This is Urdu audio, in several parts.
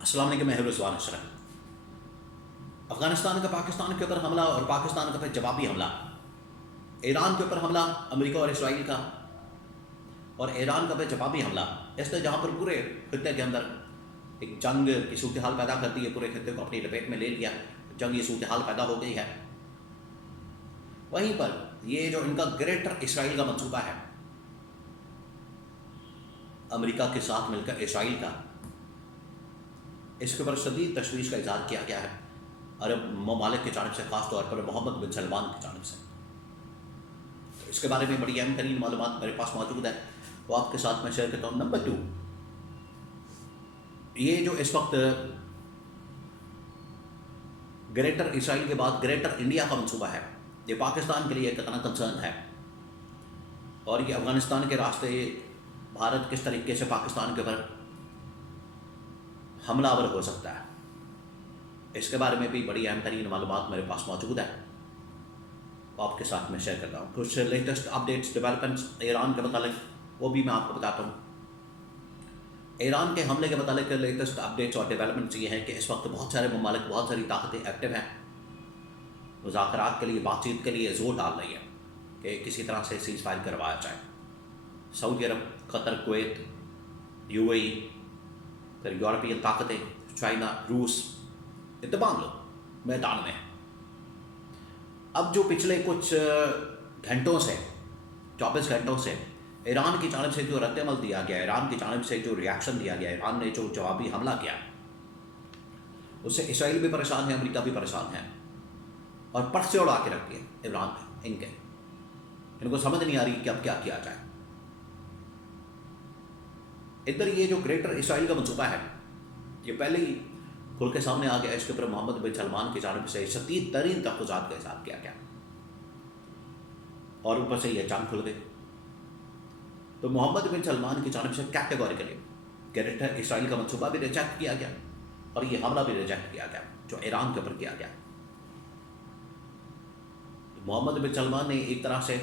السلام علیکم، میں رضوان اشرف۔ افغانستان کا پاکستان کے اوپر حملہ اور پاکستان کا پھر جوابی حملہ، ایران کے اوپر حملہ امریکہ اور اسرائیل کا، اور ایران کا پھر جوابی حملہ، اس نے جہاں پر پورے خطے کے اندر ایک جنگ کی صورتحال پیدا کر دی ہے، پورے خطے کو اپنی لپیٹ میں لے لیا، جنگی صورتحال پیدا ہو گئی ہے۔ وہیں پر یہ جو ان کا گریٹر اسرائیل کا منصوبہ ہے، امریکہ کے ساتھ مل کر اسرائیل کا، اس کے اوپر شدید تشویش کا اظہار کیا گیا ہے عرب ممالک کی جانب سے، خاص طور پر محمد بن سلمان کی جانب سے۔ تو اس کے بارے میں بڑی اہم ترین معلومات میرے پاس موجود ہے، وہ آپ کے ساتھ میں شیئر کرتا ہوں۔ نمبر 2، یہ جو اس وقت گریٹر اسرائیل کے بعد گریٹر انڈیا کا منصوبہ ہے، یہ پاکستان کے لیے کتنا کنسرن ہے، اور یہ افغانستان کے راستے بھارت کس طریقے سے پاکستان کے اوپر حملہ آور ہو سکتا ہے، اس کے بارے میں بھی بڑی اہم ترین معلومات میرے پاس موجود ہے، وہ آپ کے ساتھ میں شیئر کرتا ہوں۔ کچھ لیٹسٹ اپڈیٹس ڈیولپمنٹس ایران کے متعلق وہ بھی میں آپ کو بتاتا ہوں۔ ایران کے حملے کے متعلق لیٹسٹ اپڈیٹس اور ڈیولپمنٹس یہ ہیں کہ اس وقت بہت سارے ممالک، بہت ساری طاقتیں ایکٹیو ہیں، مذاکرات کے لیے، بات چیت کے لیے زور ڈال رہی ہے کہ کسی طرح سے سیز فائر کروایا جائے۔ سعودی عرب، قطر، کویت، یو اے ای، پھر یورپین طاقتیں، چائنا، روس، یہ تمام لوگ میدان میں ہیں۔ اب جو پچھلے کچھ گھنٹوں سے، 24 گھنٹوں سے ایران کی جانب سے جو رد عمل دیا گیا، ایران کی جانب سے جو ریاکشن دیا گیا، ایران نے جو جوابی حملہ کیا، اس سے اسرائیل بھی پریشان ہے، امریکہ بھی پریشان ہے، اور پٹ سے اڑا کے رکھ دیا عمران نے ان کو سمجھ نہیں آ رہی کہ اب کیا کیا جائے۔ ادھر یہ جو گریٹر اسرائیل کا منصوبہ ہے، یہ پہلے ہی کھل کے سامنے آ گیا، اس کے اوپر محمد بن سلمان کی جانب سے شدید ترین تحفظات کا اظہار کیا گیا، اور اوپر سے یہ جنگ کھل گئی۔ تو محمد بن سلمان کی جانب سے کیٹیگوریکلی گریٹر اسرائیل کا منصوبہ بھی ریجیکٹ کیا گیا، اور یہ حملہ بھی ریجیکٹ کیا گیا جو ایران کے اوپر کیا گیا۔ محمد بن سلمان نے ایک طرح سے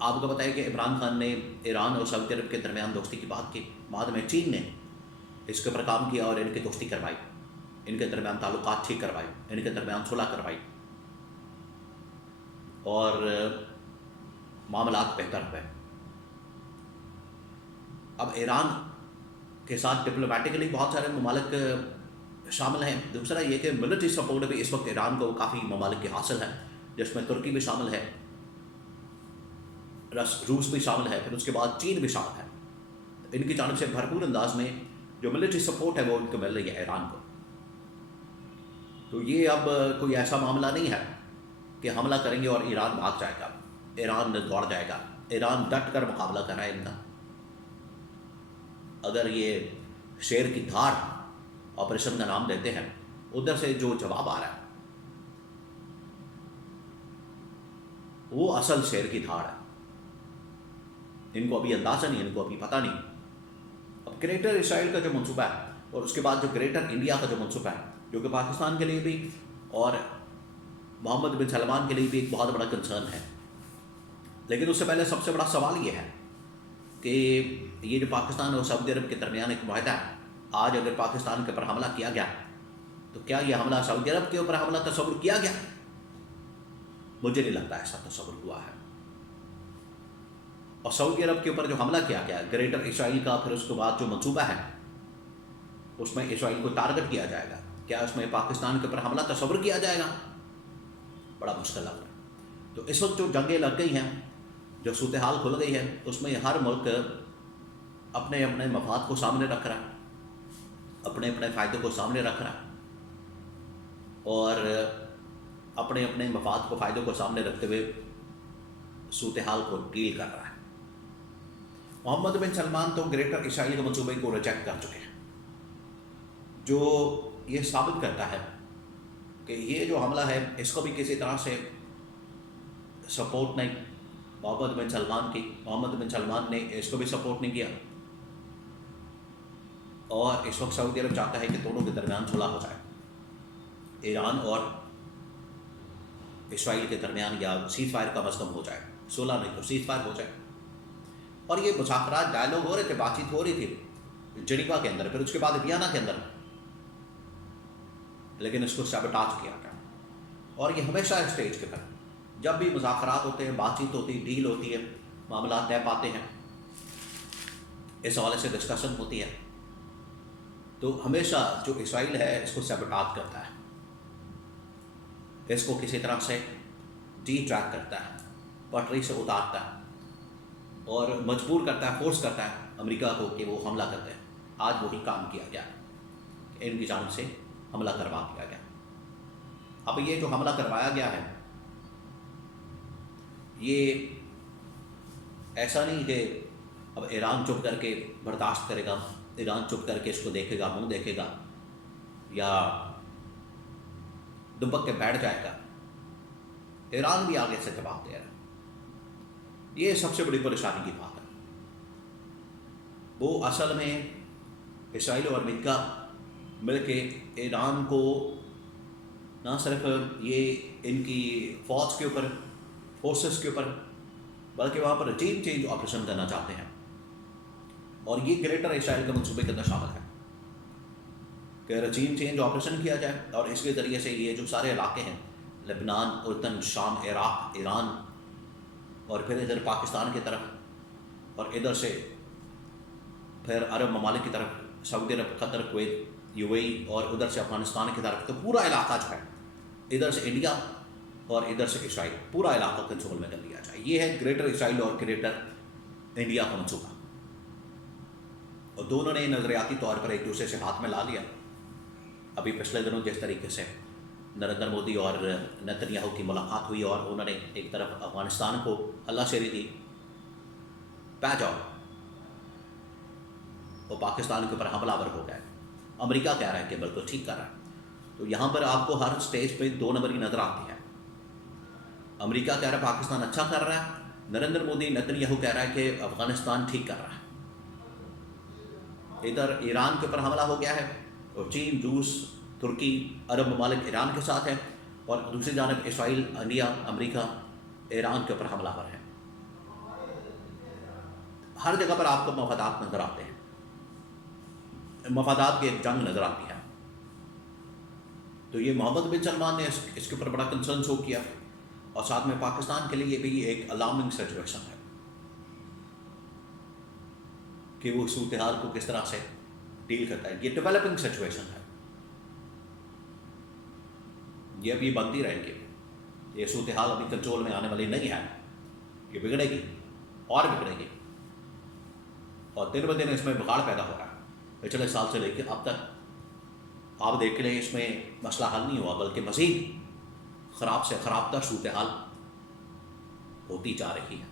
آپ کو بتایا کہ عمران خان نے ایران اور سعودی عرب کے درمیان دوستی کی بات کی، بعد میں چین نے اس کے اوپر کام کیا اور ان کی دوستی کروائی، ان کے درمیان تعلقات ٹھیک کروائے، ان کے درمیان صلح کروائی، اور معاملات بہتر ہوئے۔ اب ایران کے ساتھ ڈپلومیٹکلی بہت سارے ممالک شامل ہیں۔ دوسرا یہ کہ ملٹری سپورٹ بھی اس وقت ایران کو کافی ممالک کی حاصل ہے، جس میں ترکی بھی شامل ہے، روس بھی شامل ہے، پھر اس کے بعد چین بھی شامل ہے۔ ان کی جانب سے بھرپور انداز میں جو ملٹری سپورٹ ہے وہ ان کو مل رہی ہے ایران کو۔ تو یہ اب کوئی ایسا معاملہ نہیں ہے کہ حملہ کریں گے اور ایران بھاگ جائے گا، ایران دوڑ جائے گا۔ ایران ڈٹ کر مقابلہ کر رہا ہے ان کا۔ اگر یہ شیر کی دھاڑ آپریشن کا نام دیتے ہیں، ادھر سے جو جواب آ رہا ہے وہ اصل شیر کی دھاڑ ہے۔ ان کو ابھی اندازہ نہیں، ان کو ابھی پتہ نہیں۔ اب گریٹر اسرائیل کا جو منصوبہ ہے، اور اس کے بعد جو گریٹر انڈیا کا جو منصوبہ ہے، جو کہ پاکستان کے لیے بھی اور محمد بن سلمان کے لیے بھی ایک بہت بڑا کنسرن ہے، لیکن اس سے پہلے سب سے بڑا سوال یہ ہے کہ یہ جو پاکستان اور سعودی عرب کے درمیان ایک معاہدہ ہے، آج اگر پاکستان کے اوپر حملہ کیا گیا تو کیا یہ حملہ سعودی عرب کے اوپر حملہ تصور کیا گیا؟ مجھے نہیں لگتا ایسا تصور ہوا ہے۔ اور سعودی عرب کے اوپر جو حملہ کیا گیا گریٹر اسرائیل کا، پھر اس کے بعد جو منصوبہ ہے اس میں اسرائیل کو ٹارگٹ کیا جائے گا، کیا اس میں پاکستان کے اوپر حملہ تصور کیا جائے گا؟ بڑا مشکل لگ رہا ہے۔ تو اس وقت جو جنگیں لگ گئی ہیں، جو صورتحال کھل گئی ہے، اس میں ہر ملک اپنے اپنے مفاد کو سامنے رکھ رہا ہے، اپنے اپنے فائدے کو سامنے رکھ رہا ہے، اور اپنے اپنے مفاد کو، فائدوں کو سامنے رکھتے ہوئے صورتحال کو ڈیل کر رہا ہے۔ محمد بن سلمان تو گریٹر اسرائیل کے منصوبے کو ریجیکٹ کر چکے ہیں، جو یہ ثابت کرتا ہے کہ یہ جو حملہ ہے اس کو بھی کسی طرح سے سپورٹ نہیں محمد بن سلمان کی، محمد بن سلمان نے اس کو بھی سپورٹ نہیں کیا، اور اس وقت سعودی عرب چاہتا ہے کہ دونوں کے درمیان صلح ہو جائے، ایران اور اسرائیل کے درمیان، یا سیز فائر کا مذہب ہو جائے، صلح نہیں تو سیز فائر ہو جائے۔ اور یہ مذاکرات، ڈائلاگ ہو رہے تھے، بات چیت ہو رہی تھی، جنیوا کے اندر، پھر اس کے بعد ویانا کے اندر، لیکن اس کو سیبوٹاج کیا گیا. اور یہ ہمیشہ اسٹیج کے پر جب بھی مذاکرات ہوتے ہیں، بات چیت ہوتی ہے، ڈیل ہوتی ہے، معاملات طے پاتے ہیں، اس حوالے سے ڈسکشن ہوتی ہے، تو ہمیشہ جو اسرائیل ہے اس کو سیبوٹاج کرتا ہے، اس کو کسی طرح سے ڈی ٹریک کرتا ہے، پٹری سے اتارتا ہے اور مجبور کرتا ہے، فورس کرتا ہے امریکہ کو کہ وہ حملہ کرتے ہیں. آج وہی کام کیا گیا، ان کی جانب سے حملہ کروا دیا گیا. اب یہ جو حملہ کروایا گیا ہے، یہ ایسا نہیں کہ اب ایران چپ کر کے برداشت کرے گا، ایران چپ کر کے اس کو دیکھے گا، منہ دیکھے گا یا دبک کے بیٹھ جائے گا. ایران بھی آگے سے جواب دے رہا ہے. یہ سب سے بڑی پریشانی کی بات ہے. وہ اصل میں اسرائیل اور امریکہ مل کے ایران کو نہ صرف یہ ان کی فوج کے اوپر، فورسز کے اوپر، بلکہ وہاں پر رجیم چینج آپریشن کرنا چاہتے ہیں. اور یہ گریٹر اسرائیل کے منصوبے کے اندر شامل ہے کہ رجیم چینج آپریشن کیا جائے اور اس کے ذریعے سے یہ جو سارے علاقے ہیں، لبنان، اردن، شام، عراق، ایران اور پھر ادھر پاکستان کی طرف اور ادھر سے پھر عرب ممالک کی طرف، سعودی عرب، قطر، کویت، یو اے ای اور ادھر سے افغانستان کی طرف، تو پورا علاقہ جو ہے ادھر سے انڈیا اور ادھر سے اسرائیل، پورا علاقہ کنٹرول میں کر لیا جائے. یہ ہے گریٹر اسرائیل اور گریٹر انڈیا کا منصوبہ. اور دونوں نے نظریاتی طور پر ایک دوسرے سے ہاتھ میں لا لیا. ابھی پچھلے دنوں جس طریقے سے نریندر مودی اور نیتن یاہو کی ملاقات ہوئی اور انہوں نے ایک طرف افغانستان کو اللہ شیری دی، پہ جاؤ، وہ پاکستان کے اوپر حملہ آور ہو گئے. امریکہ کہہ رہا ہے کہ بالکل ٹھیک کر رہا ہے. تو یہاں پر آپ کو ہر سٹیج پہ دو نمبری نظر آتی ہے. امریکہ کہہ رہا ہے پاکستان اچھا کر رہا ہے، نریندر مودی، نیتن یاہو کہہ رہا ہے کہ افغانستان ٹھیک کر رہا ہے. ادھر ایران کے اوپر حملہ ہو گیا ہے اور چین، روس، ترکی، عرب ممالک ایران کے ساتھ ہے، اور دوسری جانب اسرائیل، انڈیا، امریکہ ایران کے اوپر حملہ آور ہے. ہر جگہ پر آپ کو مفادات نظر آتے ہیں، مفادات کی ایک جنگ نظر آتی ہے. تو یہ محمد بن سلمان نے اس کے اوپر بڑا کنسرن شو کیا، اور ساتھ میں پاکستان کے لیے بھی ایک الارمنگ سچویشن ہے کہ وہ صورتحال کو کس طرح سے ڈیل کرتا ہے. یہ ڈیولپنگ سچویشن ہے، یہ ابھی بنتی رہے گی. یہ صورتحال ابھی کنٹرول میں آنے والی نہیں ہے، یہ بگڑے گی اور بگڑے گی، اور دن بہ دن اس میں بگاڑ پیدا ہو رہا ہے. پچھلے سال سے لے کے اب تک آپ دیکھ لیں، اس میں مسئلہ حل نہیں ہوا، بلکہ مزید خراب سے خراب تر صورتحال ہوتی جا رہی ہے.